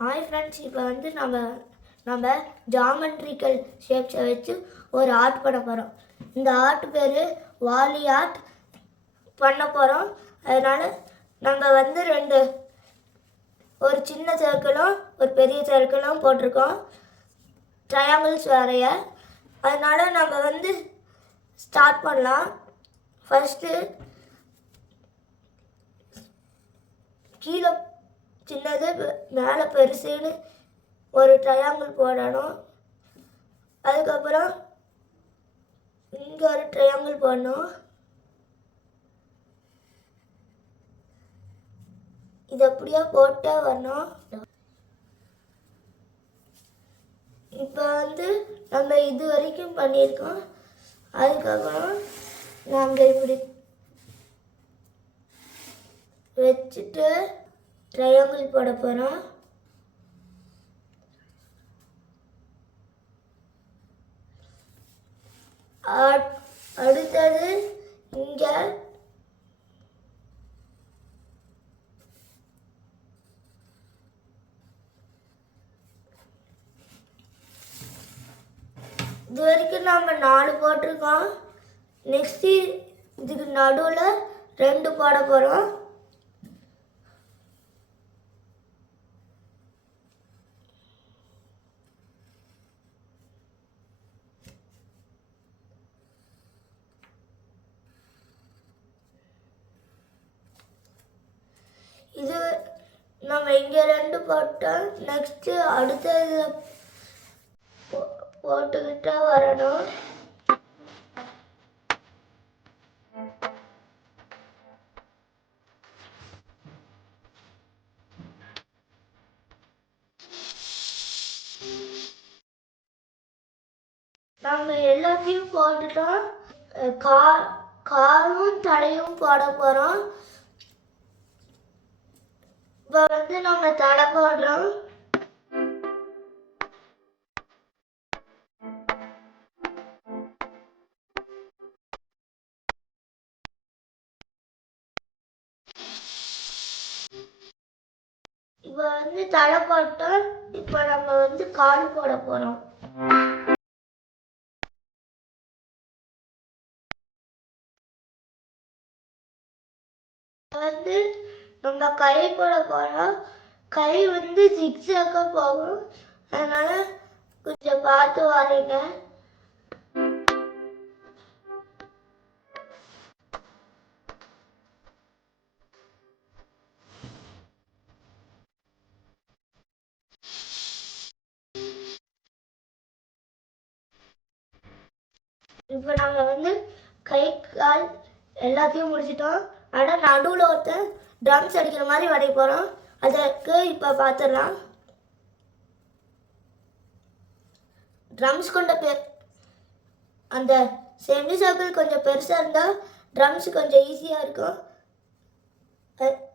Hi friends, இப்போ வந்து நம்ம ஜாமெட்ரிக்கல் ஷேப்ஸை வச்சு ஒரு ஆர்ட் பண்ண போகிறோம். இந்த ஆர்ட் பேர் வாலி ஆர்ட் பண்ண போகிறோம். அதனால் நம்ம வந்து ஒரு சின்ன சர்க்கிளும் ஒரு பெரிய சர்க்கிளும் போட்டிருக்கோம், ட்ரையாங்கிள்ஸ் வரைய. அதனால் நம்ம வந்து ஸ்டார்ட் பண்ணலாம். ஃபஸ்ட்டு கீழே சின்னது மேலே பெருசுன்னு ஒரு ட்ரையாங்கிள் போடணும். அதுக்கப்புறம் இங்கே ஒரு ட்ரையாங்கிள் போடணும். இது அப்படியே போட்டே வரணும். இப்போ வந்து நம்ம இது வரைக்கும் பண்ணியிருக்கோம். அதுக்கப்புறம் நாங்கள் இப்படி வச்சுட்டு ட்ரையாங்கிள் போட போகிறோம். அடுத்தது இங்கே இது வரைக்கும் நம்ம 4 போட்டிருக்கோம். நெக்ஸ்ட்டு இதுக்கு நடுவில் 2 போட போகிறோம். இது நம்ம இங்கே 2 போட்டோம். நெக்ஸ்ட்டு அடுத்தது போட்டுக்கிட்டே வரணும். நம்ம எல்லாத்தையும் போட்டுட்டோம். காலும் தலையும் போட போகிறோம். இப்போ வந்து நம்ம தலை போடுறோம். இப்போ வந்து தலை போட்டோம். இப்போ நம்ம வந்து கால் போட போகிறோம். வந்து நம்ம கை போட போகிறோம். கை வந்து ஜிக்ஸாக போகும், அதனால கொஞ்சம் பார்த்து வரைங்க. இப்போ நாங்கள் வந்து கை கால் எல்லாத்தையும் முடிச்சிட்டோம். ஆனால் நடுவில் ஒருத்தர் ட்ரம்ஸ் அடிக்கிற மாதிரி வரைய போகிறோம். அதற்கு இப்போ பார்த்துடலாம். ட்ரம்ஸ் கொண்ட அந்த செமி சர்க்கிள் கொஞ்சம் பெருசாக இருந்தால் ட்ரம்ஸ் கொஞ்சம் ஈஸியாக இருக்கும்.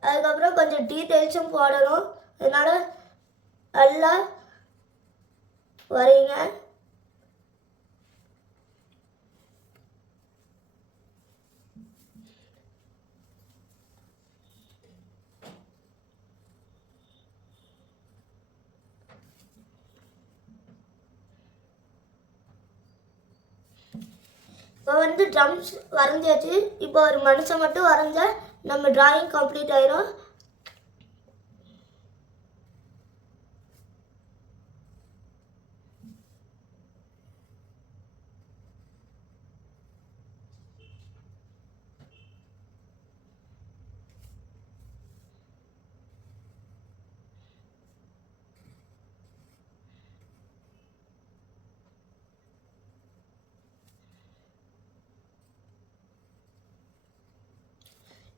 அதுக்கப்புறம் கொஞ்சம் டீட்டெயில்ஸும் போடணும். அதனால் நல்லா வரைங்க. இப்போ வந்து ட்ரம்ஸ் வரைஞ்சாச்சு. இப்போ ஒரு மனுஷன் மட்டும் வரைஞ்சா நம்ம டிராயிங் கம்ப்ளீட் ஆயிரும்.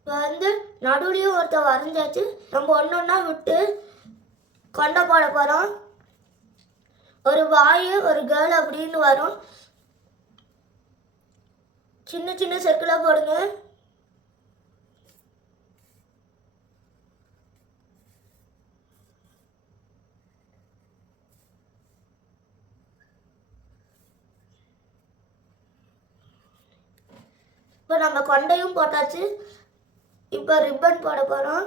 இப்போ வந்து நடுவுலையும் ஒருத்தர் வரைஞ்சாச்சு. நம்ம ஒன்று ஒன்றா விட்டு கொண்டை போட போகிறோம். ஒரு பாய் ஒரு கேர்ள் அப்படின்னு வரும். சின்ன சின்ன சர்க்கிளாக போடுங்க. இப்போ நம்ம கொண்டையும் போட்டாச்சு. இப்போ ரிப்பன் போட போகிறோம்.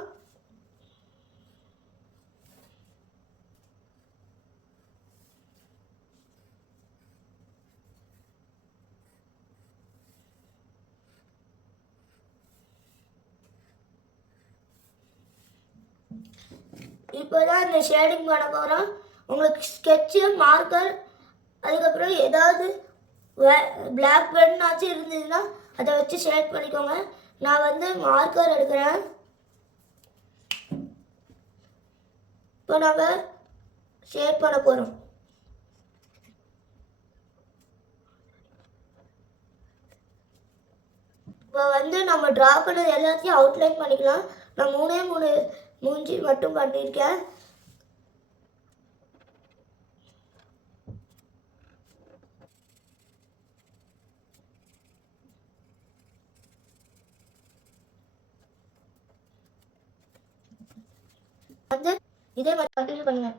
இப்போ தான் இந்த ஷேடிங் பண்ண போகிறோம். உங்களுக்கு ஸ்கெட்சு மார்க்கர் அதுக்கப்புறம் ஏதாவது பிளாக் பென்னாச்சும் இருந்ததுன்னா அதை வச்சு ஷேட் பண்ணிக்கோங்க. நான் வந்து மார்க்கர் எடுக்கிறேன். இப்போ நாங்கள் ஷேட் பண்ண போகிறோம். இப்போ வந்து நம்ம ட்ரா பண்ணது எல்லாத்தையும் அவுட்லைன் பண்ணிக்கலாம். நான் 3 மூஞ்சி மட்டும் பண்ணியிருக்கேன். வந்து இதே மாதிரி கண்டினியூ பண்ணுங்க.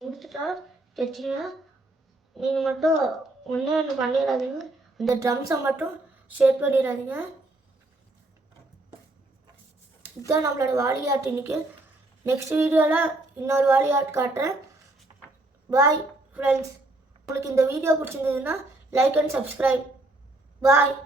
முடிச்சுட்டா தைச்சிங்கன்னா நீங்கள் மட்டும் ஒன்று பண்ணிடாதீங்க. அந்த ட்ரம்ஸை மட்டும் ஷேட் பண்ணிடாதீங்க. இதுதான் நம்மளோட வாலி ஆர்ட். இன்னைக்கு நெக்ஸ்ட் வீடியோவில் இன்னொரு வாலி ஆர்ட் காட்டுறேன். Bye friends. உங்களுக்கு இந்த வீடியோ பிடிச்சிருந்ததுன்னா லைக் அண்ட் சப்ஸ்கிரைப். பாய்.